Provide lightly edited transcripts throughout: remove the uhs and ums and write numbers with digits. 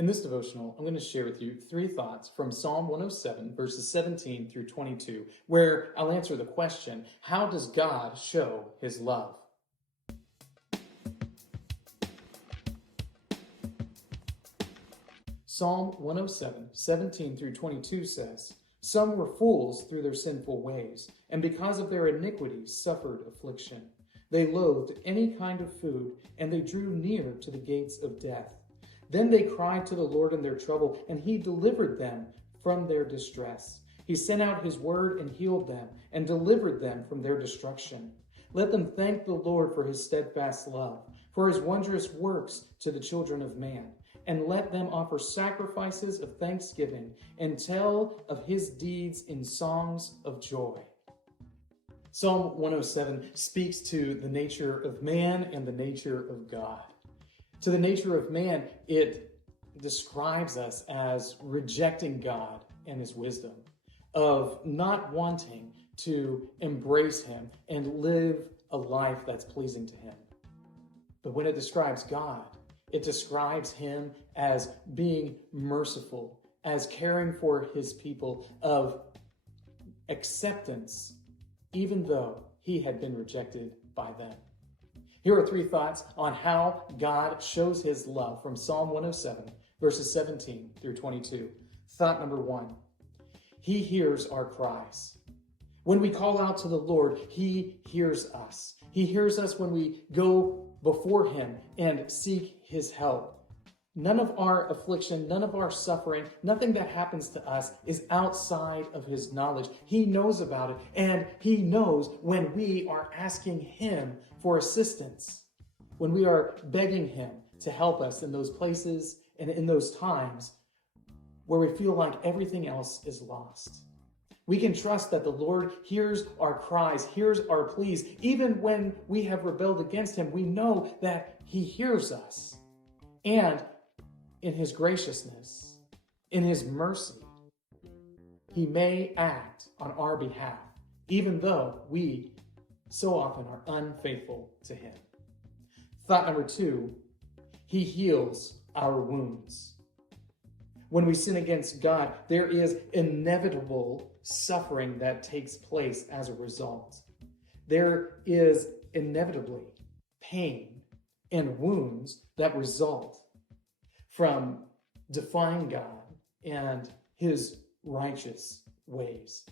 In this devotional, I'm going to share with you 3 thoughts from Psalm 107, verses 17 through 22, where I'll answer the question, how does God show his love? Psalm 107, 17 through 22 says, "Some were fools through their sinful ways, and because of their iniquities suffered affliction. They loathed any kind of food, and they drew near to the gates of death. Then they cried to the Lord in their trouble, and he delivered them from their distress. He sent out his word and healed them, and delivered them from their destruction. Let them thank the Lord for his steadfast love, for his wondrous works to the children of man. And let them offer sacrifices of thanksgiving, and tell of his deeds in songs of joy." Psalm 107 speaks to the nature of man and the nature of God. To the nature of man, it describes us as rejecting God and his wisdom, of not wanting to embrace him and live a life that's pleasing to him. But when it describes God, it describes him as being merciful, as caring for his people, of acceptance, even though he had been rejected by them. Here are 3 thoughts on how God shows his love from Psalm 107, verses 17 through 22. Thought number 1, he hears our cries. When we call out to the Lord, he hears us. He hears us when we go before him and seek his help. None of our affliction, none of our suffering, nothing that happens to us is outside of his knowledge. He knows about it, and he knows when we are asking him for assistance, when we are begging him to help us in those places and in those times where we feel like everything else is lost. We can trust that the Lord hears our cries, hears our pleas. Even when we have rebelled against him, we know that he hears us. And in his graciousness, in his mercy, he may act on our behalf, even though we so often are unfaithful to him. Thought number 2, he heals our wounds. When we sin against God, there is inevitable suffering that takes place as a result. There is inevitably pain and wounds that result from defying God and his righteous ways.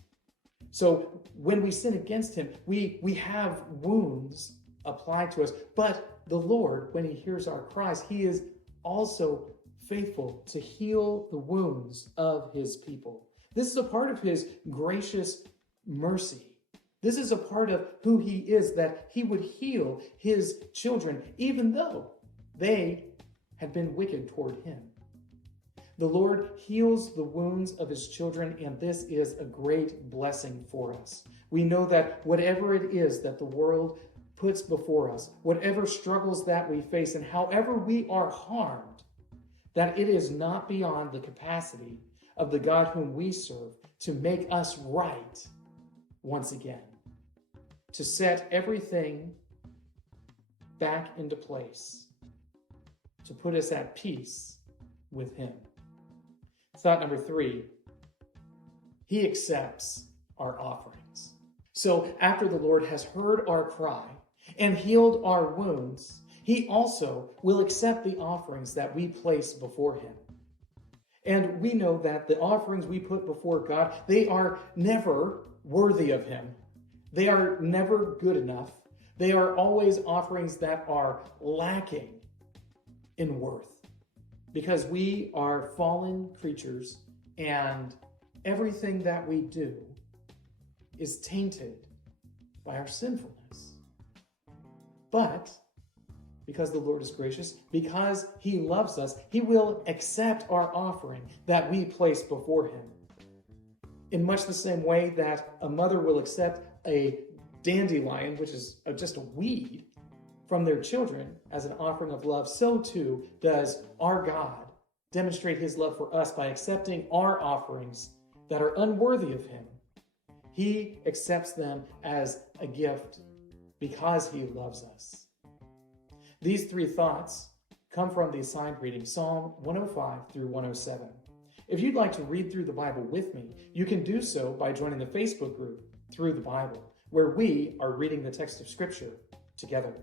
So when we sin against him, we have wounds applied to us. But the Lord, when he hears our cries, he is also faithful to heal the wounds of his people. This is a part of his gracious mercy. This is a part of who he is, that he would heal his children, even though they had been wicked toward him. The Lord heals the wounds of his children, and this is a great blessing for us. We know that whatever it is that the world puts before us, whatever struggles that we face, and however we are harmed, that it is not beyond the capacity of the God whom we serve to make us right once again, to set everything back into place, to put us at peace with him. Thought number 3, he accepts our offerings. So after the Lord has heard our cry and healed our wounds, he also will accept the offerings that we place before him. And we know that the offerings we put before God, they are never worthy of him. They are never good enough. They are always offerings that are lacking in worth, because we are fallen creatures and everything that we do is tainted by our sinfulness. But because the Lord is gracious, because he loves us, he will accept our offering that we place before him. In much the same way that a mother will accept a dandelion, which is just a weed, from their children as an offering of love, so too does our God demonstrate his love for us by accepting our offerings that are unworthy of him. He accepts them as a gift because he loves us. These 3 thoughts come from the assigned reading, Psalm 105 through 107. If you'd like to read through the Bible with me, you can do so by joining the Facebook group Through the Bible, where we are reading the text of Scripture together.